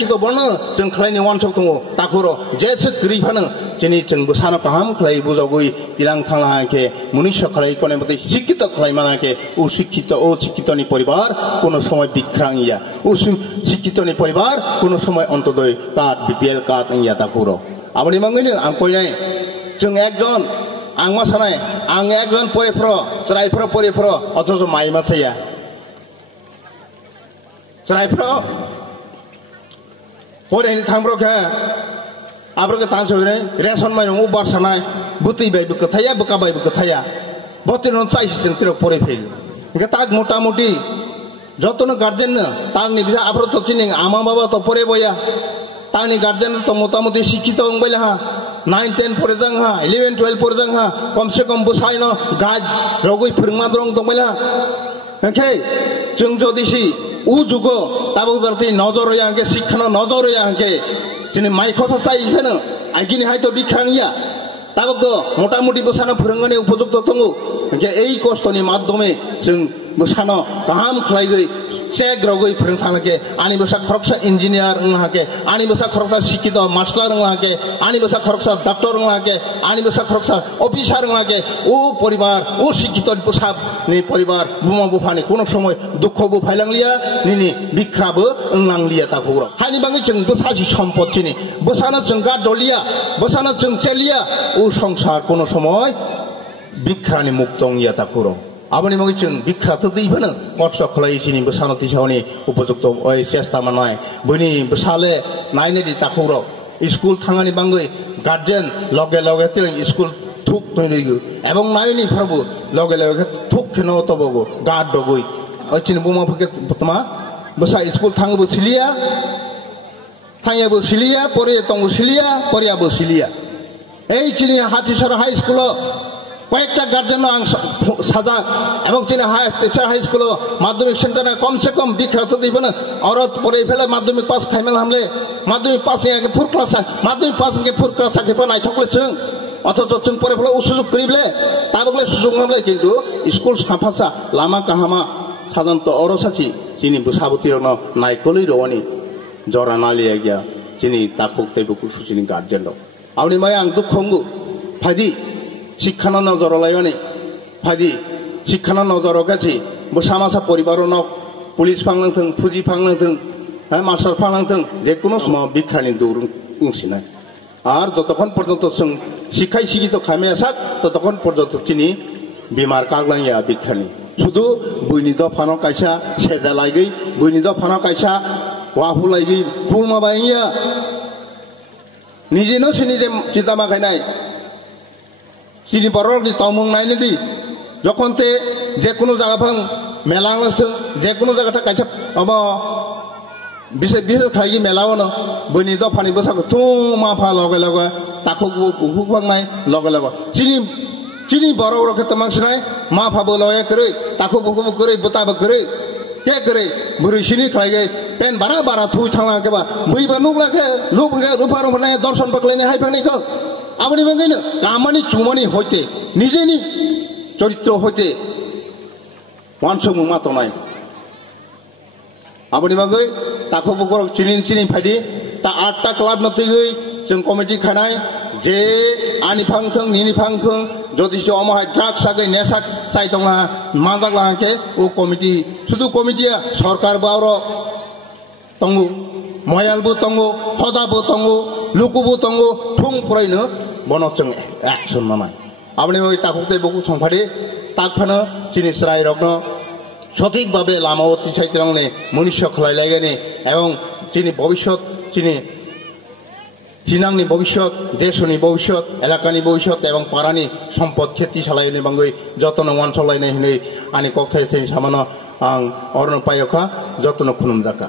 kita bono jeng kelaini wan sok tungo takuro jese keripana jeni jeng busana paham kelai bujogui ilang thangla ke manusia kelai kone mate sikita kelai mana ke usikita o sikita ni poribar kono সময় বিক্রাং ইয়া শিক্ষিত ni পরিবার কোন সময় Antyodaya card BPL card ইয়া তাকুরো আমনি মাঙ্গিনি আং কইনাই जों একজন आं मा सानाय आं एकजन परिफ्र चराइफ्र परिफ्र अथच माइ माछैया चराइफ्र परिनि थांब्रखे आब्रके तानसोने रेशन माइ उ बारसानाय बुति बाइबो कथाया बका बाइबो कथाया बतिनो चाइस सेंतिर परि फेल इनके ताक मोटा मोटी जतन गार्जेन तांनि बिसा आब्र तो चिनि आमा बाबा तो परे बया तांनि गार्जेन तो मोटा मोटी शिक्षित अंगबैला हा 9, 10 परे जंहा 11, 12 परे जंहा कम से कम बुसाइनो गाज रगै फोरोंमा दं दंबैला ओके जों जदिसि उ जुगो ताबो जरति नजर यांके शिक्षण नजर यांके दिनै माइखथा चाइफेनो आइगिनि हायतो बिख्रांगिया ताबो मोटा मोटी बुसानो फोरोंगानि उपयुक्त दंगो जे एई कष्टनि माध्यमे जों बुसानो गाहाम खलाइगै चेक रगै फोरोंथांके आनि बसा खरकसा इन्जिनियार हाके आनि बसा खरकसा शिक्षित मास्टार हाके आनि बसा खरकसा डॉक्टर हाके आनि बसा खरकसा ऑफिसर हाके ओ परिवार ओ शिक्षित बसा नि परिवार बुमा बुफानि कोनो समय दुखबो फाइलांलिया निनि बिख्राबो ओंलांलिया ताखौर हानि बाङै जों बसासि सम्पतिनि बसानो जों गादलिया बसानो जों चेलिया ओ संसार कोनो समय बिख्रानि मुक्तंगिया ताखौर आबनि मगे जों बिख्राथ दैफोनो कष्ट खलायसिनि बसानति सावनि उपयुक्त ओइ चेष्टा मानाय बनि बसाले नायने दि ताखौर स्कुल थांगानि बाङै गार्जेन लगे लगे तिरं स्कुल थुक तैरिगो एबं नायनि फरबो लगे लगे थुक खेनो तबगो गाड दगै ओइचिन बुमा फके बतमा बसा स्कुल थांगबो सिलिया थांयाबो सिलिया परे तंगो सिलिया परियाबो सिलिया এই চিনি হাতিসর হাই স্কুল কয়েকটা গার্জেন সাজা এবং চিনি হাই স্কুল মাধ্যমিক সেন্টারে কমসে কম বিখ্যাত দিবেন औरत পরে ফেলে মাধ্যমিক পাস খাইমেল হামলে মাধ্যমিক পাস একে ফুর ক্লাস মাধ্যমিক পাস একে ফুর ক্লাস চাকরি নাই থাকলে जों অথচ जों পরে ফেলে সুযোগ করিলে তাবলে সুযোগ হামলে কিন্তু স্কুল সাফাসা লামা কাহামা সাধারণত অরসাচি চিনি বুসাবতির নাইকলই রওয়ানি জরা নালিয়া গিয়া চিনি তাকুক তেবুকু সুচিনি গার্জেন आवनि माय आं दुखंगु फादि शिक्षाना नजर लायनि फादि शिक्षाना नजर गासि बसामासा परिवार न पुलिस फांनांथों फुजि फांनांथों मास्टार फांनांथों जेकुनु समाव बिख्रानि दौरुं उंसिना आर जतखन पर्यन्त जों शिक्षाय सिगित खायमायासाक ततखन पर्यन्त चिनि बेमार कागलांया बिख्रानि शुधु बुइनि दफानो कायसा सेजा लायगै बुइनि दफानो कायसा वाहु लायगै फुलमा बायनिया निजेनो से निजे चिंता माखायनाय चिनि बरकनि तमुं नायनोदि जखनते जेकुनु जागाफों मेलांलासथों जेकुनु जागाथा कायसा अब बिसे खायगि मेलावनो बनि दफानि बसाखौ थु माफा लगे लगे ताखौ बुहुबांनाय लगे लगे चिनि बरक रखे मानसिनाय माफाबो लगे करै ताखौ बुहुबो करै बुताबो करै के करे बुरैसिनि खायगै पेन बारा बारा थुइ थांला केबा बैबा नुगलाके लुबगे रुफा रुफानाय दर्शन बकलायनि हायफांनिखौ आबनि बाङैनो कामानि चुमानि हयते निजेनि चरित्र हयते वानसुमु मातनाय आबनि बाङै ताखौ बुकर चिनि फायदि ता 8टा क्लाब नतैगै जों कमिटि खानाय जे आनि फांथों निनि फांथों जदिसो अमाहाय ड्राग्स आगै नेसा साइतंगा माजाक लाहाके ओ कमिटि शुधु कमिटिया सरकार बावरो तंगु मयालबो तंगु हदाबो तंगु लुकुबो तंगु थुं फरायनो बनचों एक्शन मानाय आबनि मगे ताखुते बकु संफादि ताकफानो चिनि स्राय रग्न सঠিক ভাবে লামাवती साइतंगने मनुष्य खलायलायगनि एवं चिनि भविष्यत चिनि चिनांनि भविष्यत देशनि भविष्यत एलाकानि भविष्यत एवं पारानि सम्पद खेती सालायनि बाङै जतन वानसलायनाय हनै आनि कक्थाय सामानो आं अरन पायखा जतन खुलुमजाखा।